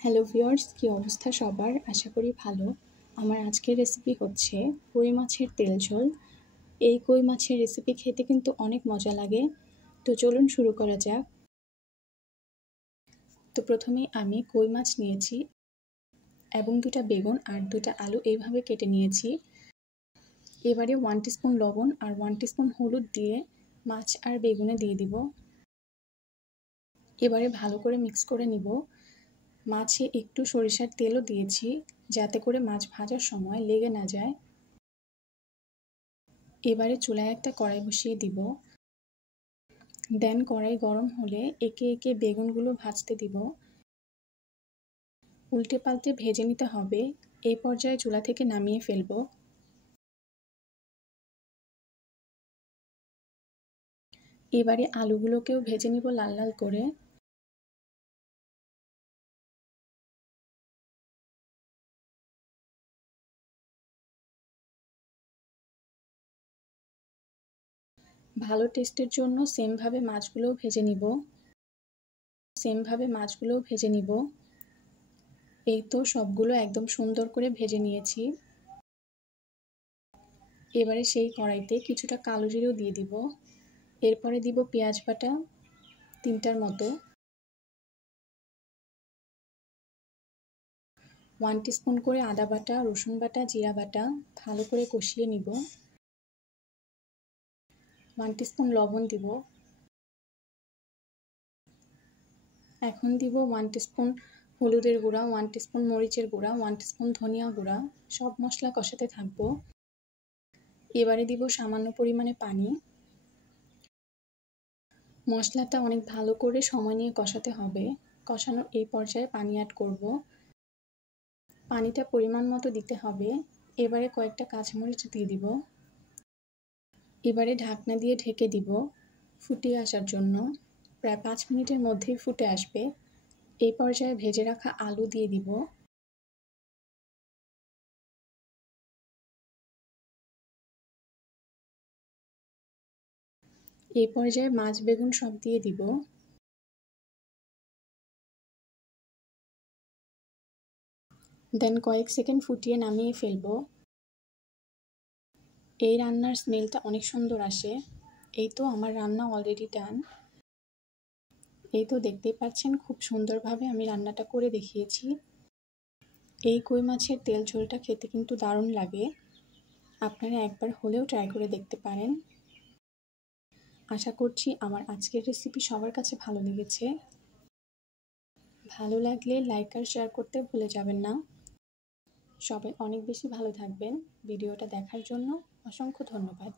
Hello viewers, কী অবস্থা সবার? আশা করি ভালো। আমার আজকের রেসিপি হচ্ছে কই মাছের তেল ঝোল। এই কই মাছের রেসিপি খেতে কিন্তু অনেক মজা লাগে। তো চলুন শুরু করা যাক। তো প্রথমেই আমি কই মাছ নিয়েছি এবং 2টা বেগুন আর 2টা আলু এইভাবে কেটে নিয়েছি। এবারে 1 টিস্পুন লবণ আর 1 টিস্পুন হলুদ দিয়ে মাছ আর বেগুনে দিয়ে দিব। এবারে ভালো করে মিক্স করে নিব। মাছে একটু সরিষার তেলও দিয়েছি যাতে করে মাছ ভাজার সময় লেগে না যায়। এবারে চুলায় একটা কড়াই বসিয়ে দিব। দেন কড়াই গরম হলে একে একে বেগুনগুলো ভাজতে দিব। উল্টে পাল্টে ভেজে নিতে হবে। এই পর্যায়ে চুলা থেকে নামিয়ে ফেলব। এবারে আলুগুলোকেও ভেজে নিব লাল লাল করে। ভালো টেস্টের জন্য সেমভাবে মাছগুলোও ভেজে নিব। এই তো সবগুলো একদম সুন্দর করে ভেজে নিয়েছি। এবারে সেই কড়াইতে কিছুটা কালো জিরেও দিয়ে দিব। এরপরে দিব পেঁয়াজ বাটা 3টার মতো, 1 টিস্পুন করে আদা বাটা, রসুন বাটা, জিরা বাটা ভালো করে কষিয়ে নিব। 1 টিস্পুন লবণ দিব। এখন দিব 1 টিস্পুন হলুদের গুঁড়া, 1 টিস্পুন মরিচের গুঁড়া, 1 টিস্পুন ধনিয়া গুঁড়া। সব মশলা কষাতে থাকবো। এবারে দিব সামান্য পরিমাণে পানি। মশলাটা অনেক ভালো করে সময় নিয়ে কষাতে হবে। কষানোর এই পর্যায়ে পানি অ্যাড করব। পানিটা পরিমাণ মতো দিতে হবে। এবারে কয়েকটা কাঁচামরিচ দিয়ে দিব। এবারে ঢাকনা দিয়ে ঢেকে দিব ফুটিয়ে আসার জন্য। প্রায় 5 মিনিটের মধ্যেই ফুটে আসবে। এই পর্যায়ে ভেজে রাখা আলু দিয়ে দিব। এই পর্যায়ে মাছ বেগুন সব দিয়ে দিব। দেন কয়েক সেকেন্ড ফুটিয়ে নামিয়ে ফেলব। এই রান্নার স্মেলটা অনেক সুন্দর আসে। এই তো আমার রান্না অলরেডি ডান। এই তো দেখতেই পাচ্ছেন খুব সুন্দরভাবে আমি রান্নাটা করে দেখিয়েছি। এই কই মাছের তেল ঝোলটা খেতে কিন্তু দারুণ লাগে। আপনারা একবার হলেও ট্রাই করে দেখতে পারেন। আশা করছি আমার আজকের রেসিপি সবার কাছে ভালো লেগেছে। ভালো লাগলে লাইক আর শেয়ার করতে ভুলে যাবেন না। সবাই অনেক বেশি ভালো থাকবেন। ভিডিওটা দেখার জন্য অসংখ্য ধন্যবাদ।